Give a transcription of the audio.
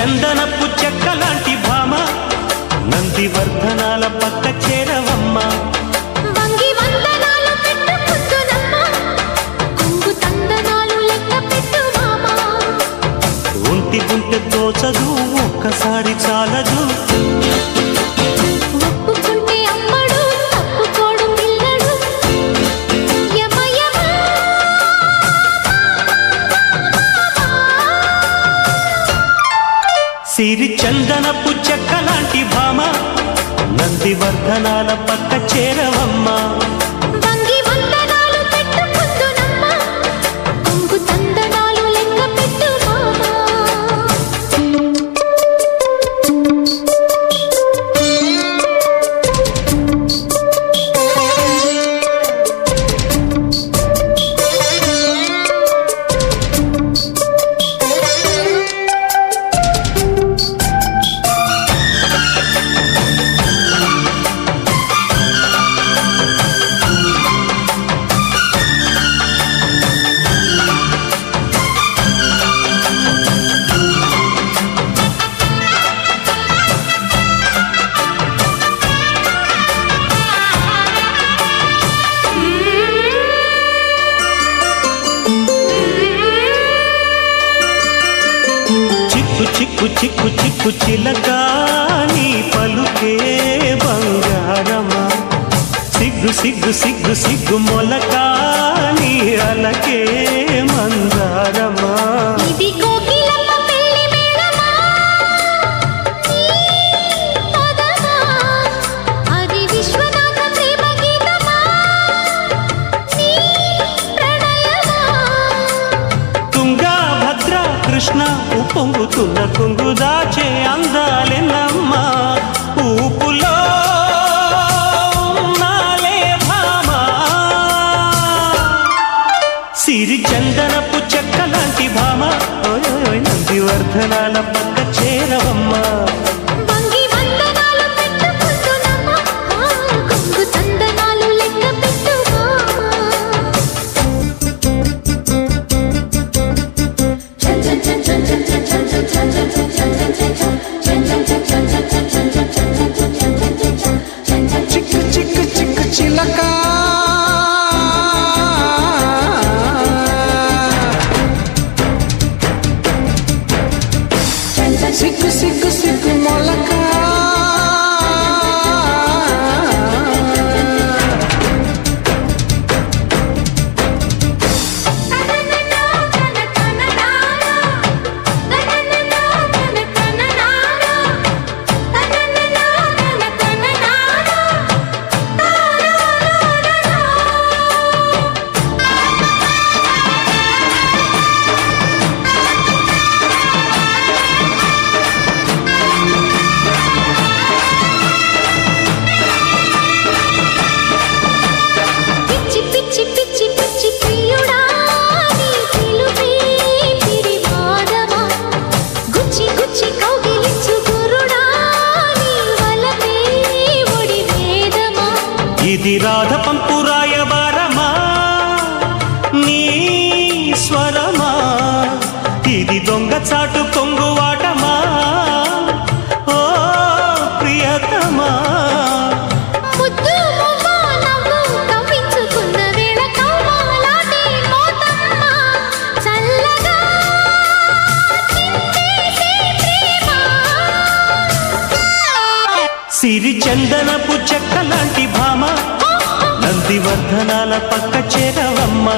చందనపు చెక్కలాంటి భామ నందివర్ధనాల పక్క చేరవమ్మ వంగి వందనాలు పెట్టు పొద్దునమ్మ కొంగు తందనాలు లెక్క పెట్టు మామ ఒంటి గుంటె తోచదు ఒక్కసారి చాలదు ఒప్పుకుంటే అమ్మడు తప్పుకోడు పిల్లడు యమ యమ సిరి చందనపు చెక్కలాంటి భామ నందివర్ధనాల పక్క చేరవమ్మ వంగి వందనాలు పెట్టు పొద్దునమ్మ కొంగు తందనాలు లెక్క పెట్టు మామ చిక్కు చిక్కు చిక్కు చిలక నీ పలుకే బంగారమా సిగ్గు సిగ్గు సిగ్గు సిగ్గు మొలక నీ అలకే మందారమా ఇది కోకిలమ్మ పెళ్లి మేళమా పదమా అది విశ్వనాథ ప్రేమ గీతమా నీ ప్రణయమా తుంగా భద్ర కృష్ణ ఉప్పొంగుతున్న కుంగు దాచే అందాలెన్నమ్మ ఊపులో ఉన్నాలే భామ సిరి చందనపు చెక్కలాంటి భామ నందివర్ధనాల పక్క చేరవమ్మ వంగి వందనాలు పెట్టు పొద్దునమ్మ కొంగు తందనాలు లెక్క పెట్టు మామ చిక్కు చిక్కు చిక్కు చిలక సిగ్గు సిగ్గు సిగ్గు మొలక పిచ్చి పిచ్చి పిచ్చి పిచ్చి ప్రియుడా నీ పిలుపే పిరివాదమా గుచ్చి గుచ్చి కౌగిలించు గురుడా నీ వలపే ఒడి వేదమా ఇది రాధ పంపు రాయబారమా నీ స్వరమా ఇది దొంగ చాటు కొంగువాటమా ఓ ప్రియతమా ముద్దు మువ్వ నవ్వు కవ్వించుకున్న వేళ కవ్వాలాటే మోతమ్మ చల్లగా చిందేసే ప్రేమ సిరి చందనపు చెక్కలాంటి భామ నందివర్ధనాల పక్క చేరవమ్మ